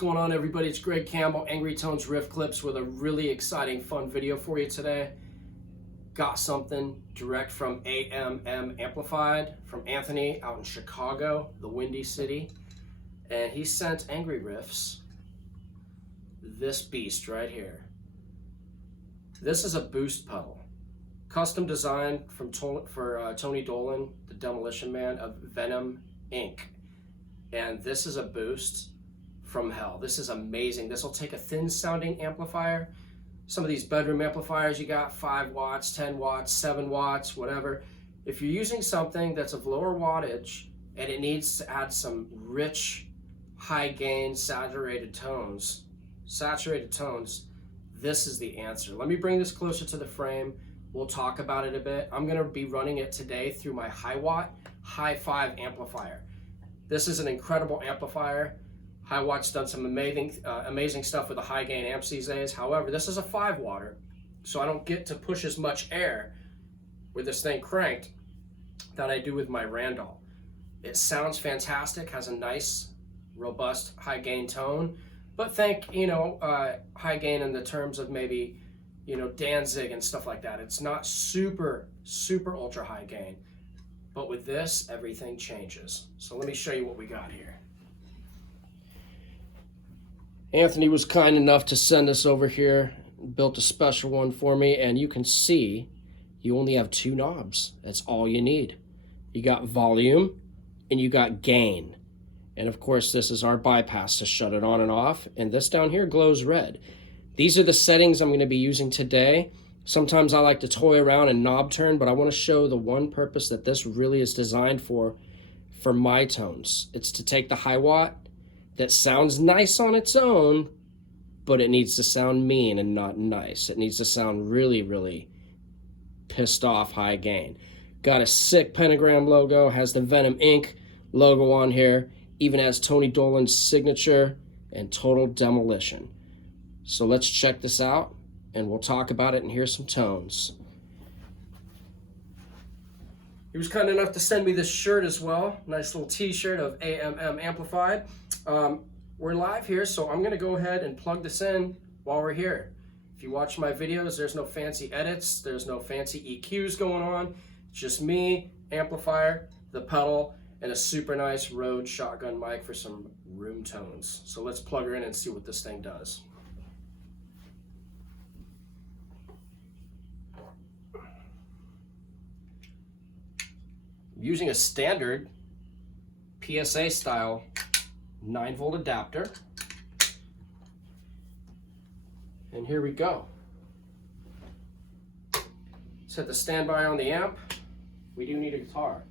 going on, everybody? It's Greg Campbell, Angry Tones Riff Clips, with a really exciting, fun video for you today. Got something direct from AMM Amplified from Anthony out in Chicago, the Windy City. And he sent Angry Riffs this beast right here. This is a boost pedal, custom designed for Tony Dolan, the Demolition man of Venom Inc. And this is a boost from hell. This is amazing. This will take a thin sounding amplifier. Some of these bedroom amplifiers, you got 5 watts, 10 watts, 7 watts, whatever. If you're using something that's of lower wattage and it needs to add some rich, high gain, saturated tones, this is the answer. Let me bring this closer to the frame. We'll talk about it a bit. I'm gonna be running it today through my Hiwatt Hi-5 amplifier. This is an incredible amplifier. Hiwatt's done some amazing stuff with the high gain amps these days. However, this is a 5-watter, so I don't get to push as much air with this thing cranked that I do with my Randall. It sounds fantastic, has a nice, robust high gain tone, but think, high gain in the terms of maybe, Danzig and stuff like that. It's not super, super ultra high gain. But with this, everything changes. So let me show you what we got here. Anthony was kind enough to send this over here, built a special one for me, and you can see you only have 2 knobs. That's all you need. You got volume and you got gain. And of course, this is our bypass to shut it on and off. And this down here glows red. These are the settings I'm going to be using today. Sometimes I like to toy around and knob turn, but I want to show the one purpose that this really is designed for my tones. It's to take the Hiwatt that sounds nice on its own, but it needs to sound mean and not nice. It needs to sound really, really pissed off high gain. Got a sick pentagram logo, has the Venom Inc logo on here, even has Tony Dolan's signature and total demolition. So let's check this out, and we'll talk about it and hear some tones. He was kind enough to send me this shirt as well. Nice little t-shirt of AMM Amplified. We're live here, so I'm gonna go ahead and plug this in while we're here. If you watch my videos, there's no fancy edits, there's no fancy EQs going on. It's just me, amplifier, the pedal, and a super nice Rode shotgun mic for some room tones. So let's plug her in and see what this thing does. Using a standard PSA style 9-volt adapter. And here we go. Set the standby on the amp. We do need a guitar.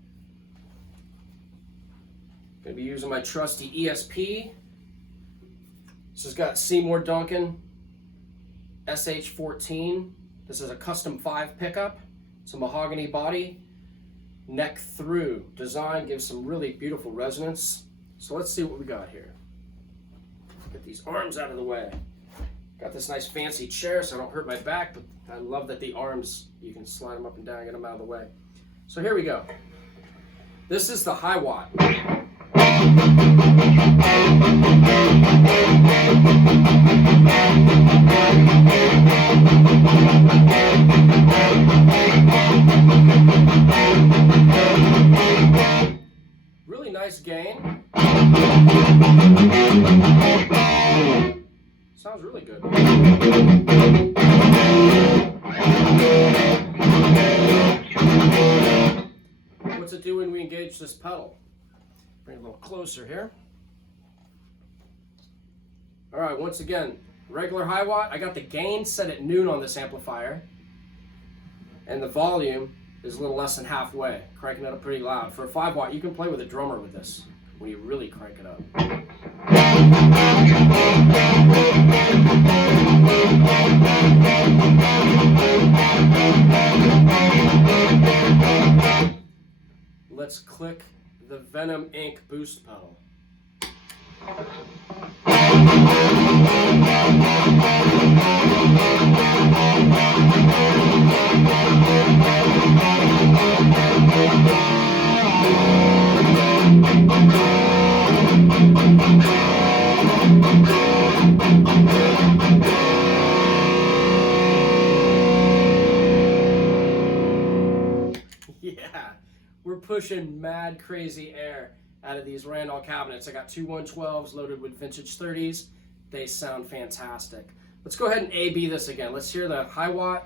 Gonna be using my trusty ESP. This has got Seymour Duncan SH14. This is a custom 5 pickup. It's a mahogany body. Neck through design gives some really beautiful resonance. So let's see what we got here. Get these arms out of the way. Got this nice fancy chair so I don't hurt my back, but I love that the arms, you can slide them up and down, get them out of the way. So here we go. This is the Hiwatt. Really nice gain. Sounds really good. What's it do when we engage this pedal? Bring it a little closer here. All right, once again, regular Hiwatt. I got the gain set at noon on this amplifier, and the volume is a little less than halfway, cranking it up pretty loud. For a 5-watt, you can play with a drummer with this when you really crank it up. Let's click the Venom Inc boost pedal. pushing mad crazy air out of these Randall cabinets. I got two 112s loaded with vintage 30s. They sound fantastic. Let's go ahead and A-B this again. Let's hear the Hiwatt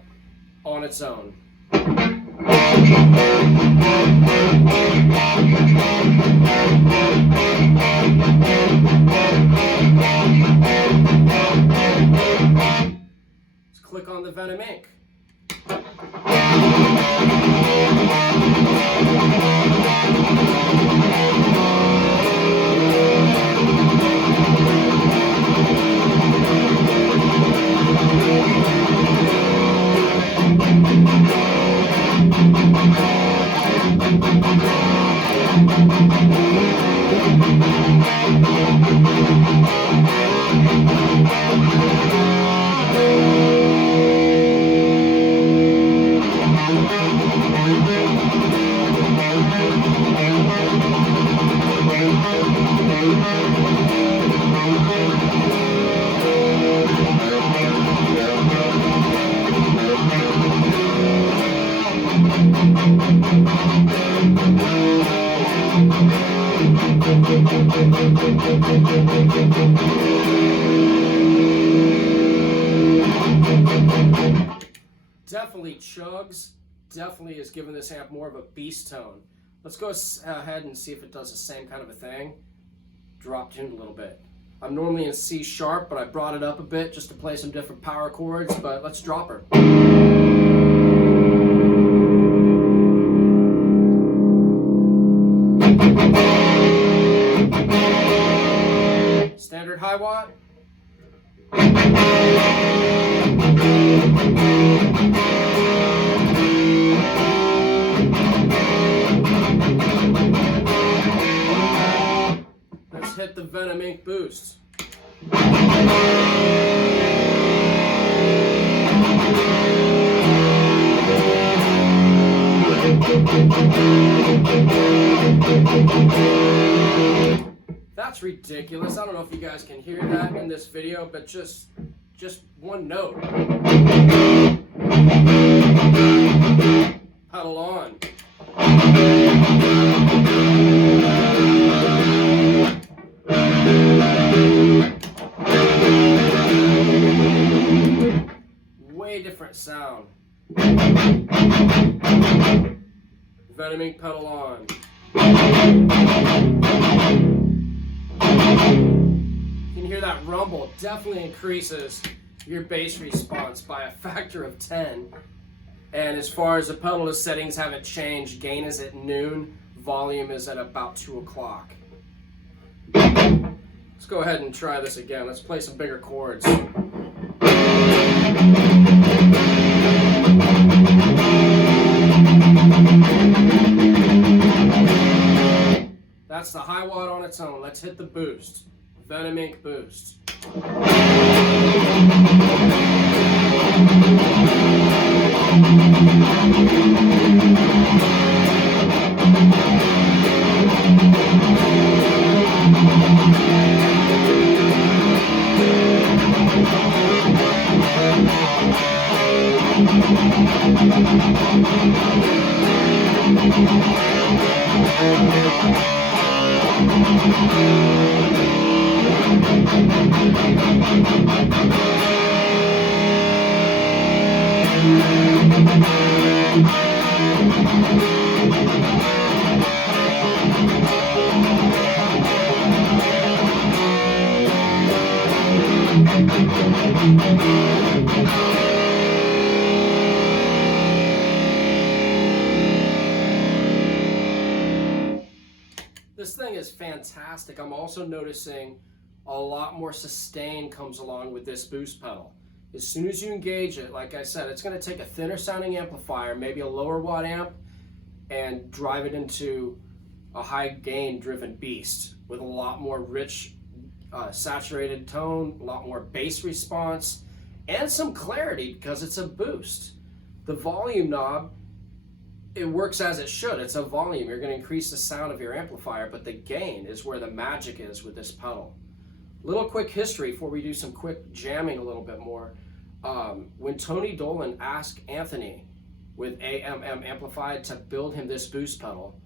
on its own. Let's click on the Venom Inc. Definitely chugs, definitely is giving this amp more of a beast tone. Let's go ahead and see if it does the same kind of a thing. Drop tuned a little bit. I'm normally in C sharp, but I brought it up a bit just to play some different power chords, but let's drop her. Standard Hiwatt. Let's hit the Venom Inc boost. That's ridiculous. I don't know if you guys can hear that in this video, but just one note. Pedal on. Way different sound. Venom Inc pedal on. You can hear that rumble. Definitely increases your bass response by a factor of 10. And as far as the pedal settings haven't changed, gain is at noon, volume is at about 2 o'clock. Let's go ahead and try this again. Let's play some bigger chords. That's the Hiwatt on its own. Let's hit the boost. Venom Inc boost. This thing is fantastic. I'm also noticing a lot more sustain comes along with this boost pedal. As soon as you engage it, like I said, it's going to take a thinner sounding amplifier, maybe a lower watt amp, and drive it into a high gain driven beast with a lot more rich saturated tone, a lot more bass response, and some clarity because it's a boost. The volume knob, it works as it should. It's a volume. You're going to increase the sound of your amplifier, but the gain is where the magic is with this pedal. Little quick history before we do some quick jamming a little bit more. When Tony Dolan asked Anthony with AMM Amplified to build him this boost pedal,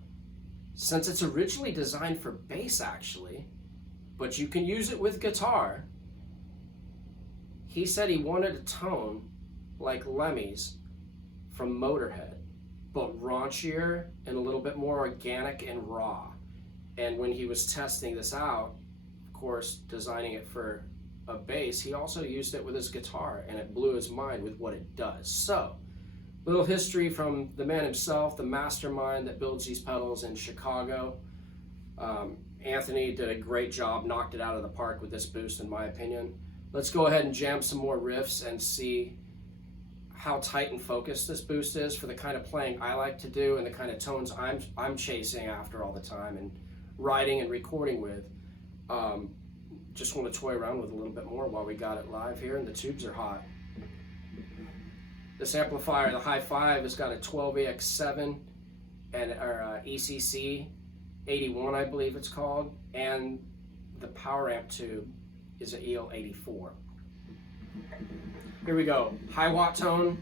since it's originally designed for bass actually, but you can use it with guitar, he said he wanted a tone like Lemmy's from Motorhead, but raunchier and a little bit more organic and raw. And when he was testing this out, of course, designing it for a bass, he also used it with his guitar, and it blew his mind with what it does. So, little history from the man himself, the mastermind that builds these pedals in Chicago. Anthony did a great job, knocked it out of the park with this boost, in my opinion. Let's go ahead and jam some more riffs and see how tight and focused this boost is for the kind of playing I like to do and the kind of tones I'm chasing after all the time and writing and recording with. Just want to toy around with a little bit more while we got it live here and the tubes are hot. This amplifier, the Hi-5, has got a 12AX7 and ECC 81, I believe it's called, and the power amp tube is an EL84. Here we go. High watt tone.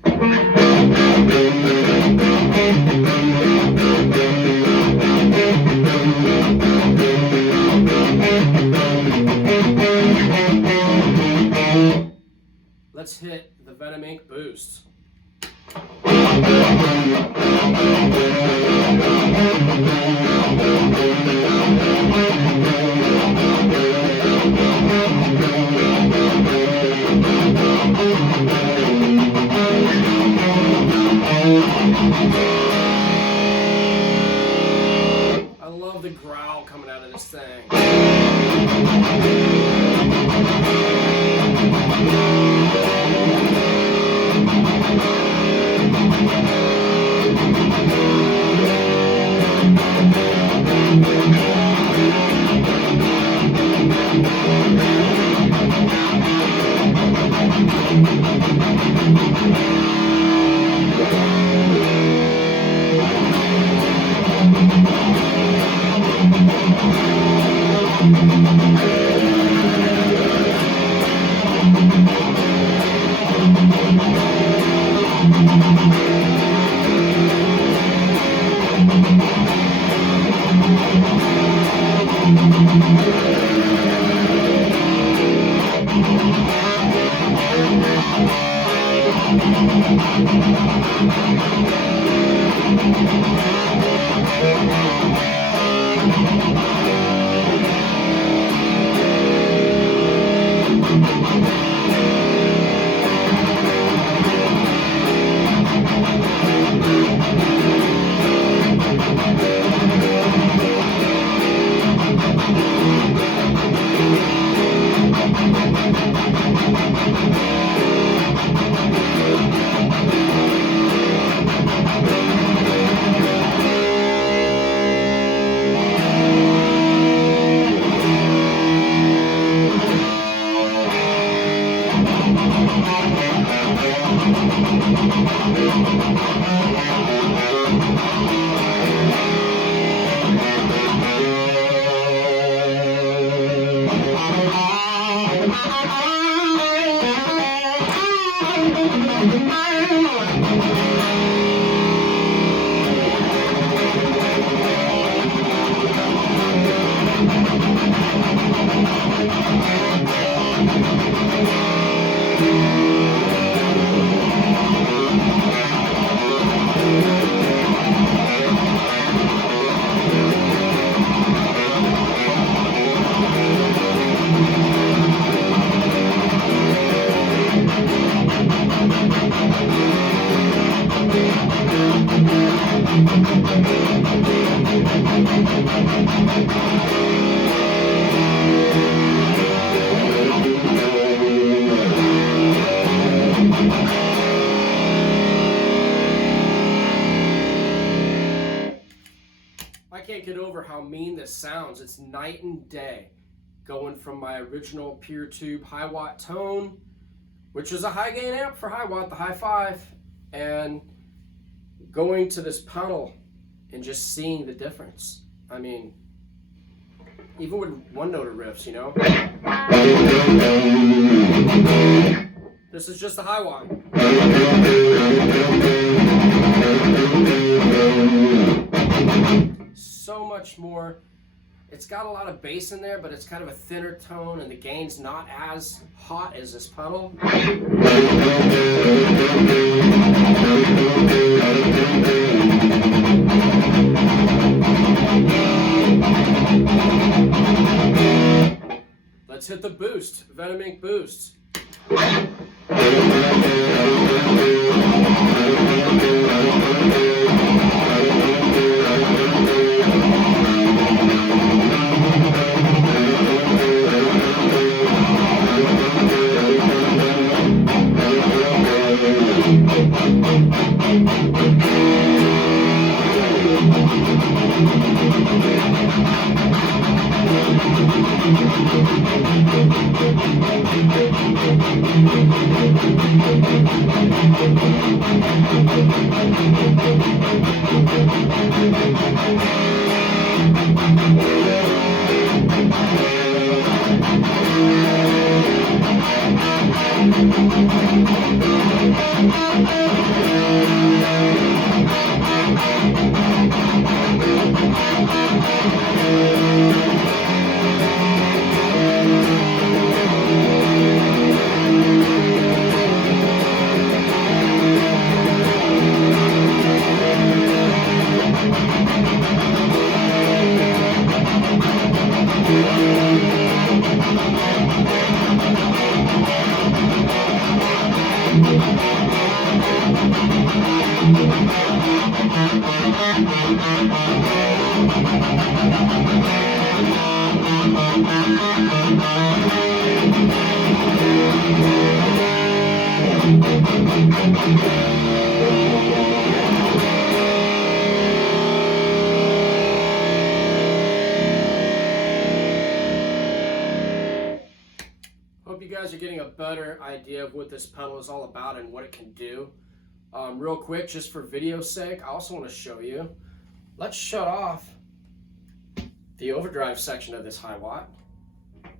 Let's hit the Venom Inc boost. I love the growl coming out of this thing. I can't get over how mean this sounds. It's night and day. Going from my original pure tube Hiwatt tone, which is a high gain amp for Hiwatt, the Hi-5, and going to this pedal and just seeing the difference. I mean, even with one-note riffs, you know? This is just the Hiwatt. so much more. It's got a lot of bass in there, but it's kind of a thinner tone, and the gain's not as hot as this pedal. Let's hit the boost, Venom Inc boost. Hope you guys are getting a better idea of what this pedal is all about and what it can do. Real quick, just for video's sake, I also want to show you. Let's shut off the overdrive section of this Hiwatt.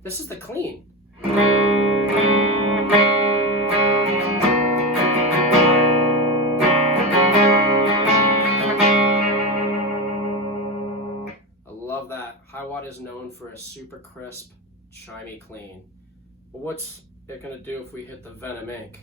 This is the clean. I love that. Hiwatt is known for a super crisp, chimey clean. But what's it going to do if we hit the Venom Inc?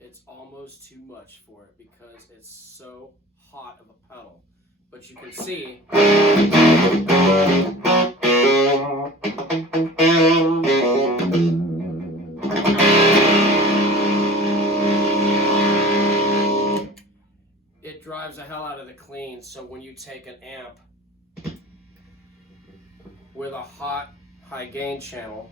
It's almost too much for it because it's so hot of a pedal. But you can see it drives the hell out of the clean. So when you take an amp with a high gain channel,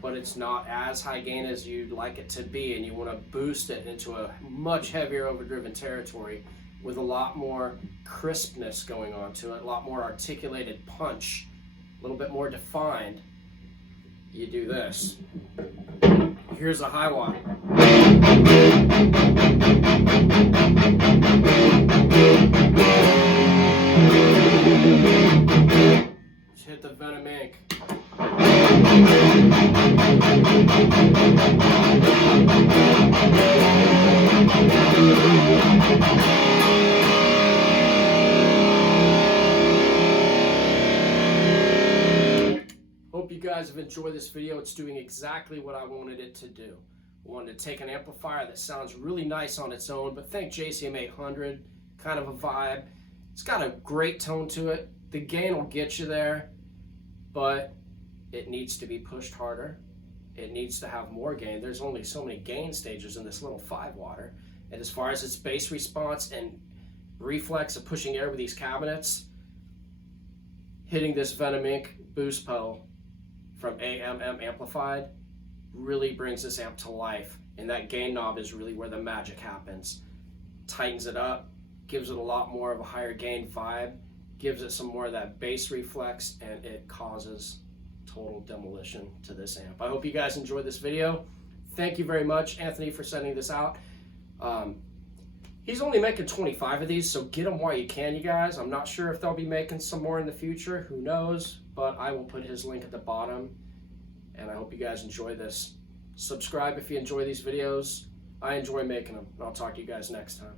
but it's not as high gain as you'd like it to be, and you want to boost it into a much heavier overdriven territory with a lot more crispness going on to it, a lot more articulated punch, a little bit more defined, you do this. Here's a Hiwatt. Hit the Venom Inc. Hope you guys have enjoyed this video. It's doing exactly what I wanted it to do. I wanted to take an amplifier that sounds really nice on its own, but think JCM 800, kind of a vibe. It's got a great tone to it. The gain will get you there, but it needs to be pushed harder. It needs to have more gain. There's only so many gain stages in this little 5-watter. And as far as its bass response and reflex of pushing air with these cabinets, hitting this Venom Inc boost pedal from AMM amplified really brings this amp to life. And that gain knob is really where the magic happens. Tightens it up, gives it a lot more of a higher gain vibe, gives it some more of that bass reflex, and it causes total demolition to this amp. I hope you guys enjoyed this video. Thank you very much, Anthony, for sending this out. He's only making 25 of these, so get them while you can, you guys. I'm not sure if they'll be making some more in the future. Who knows? But I will put his link at the bottom. And I hope you guys enjoy this. Subscribe if you enjoy these videos. I enjoy making them. I'll talk to you guys next time.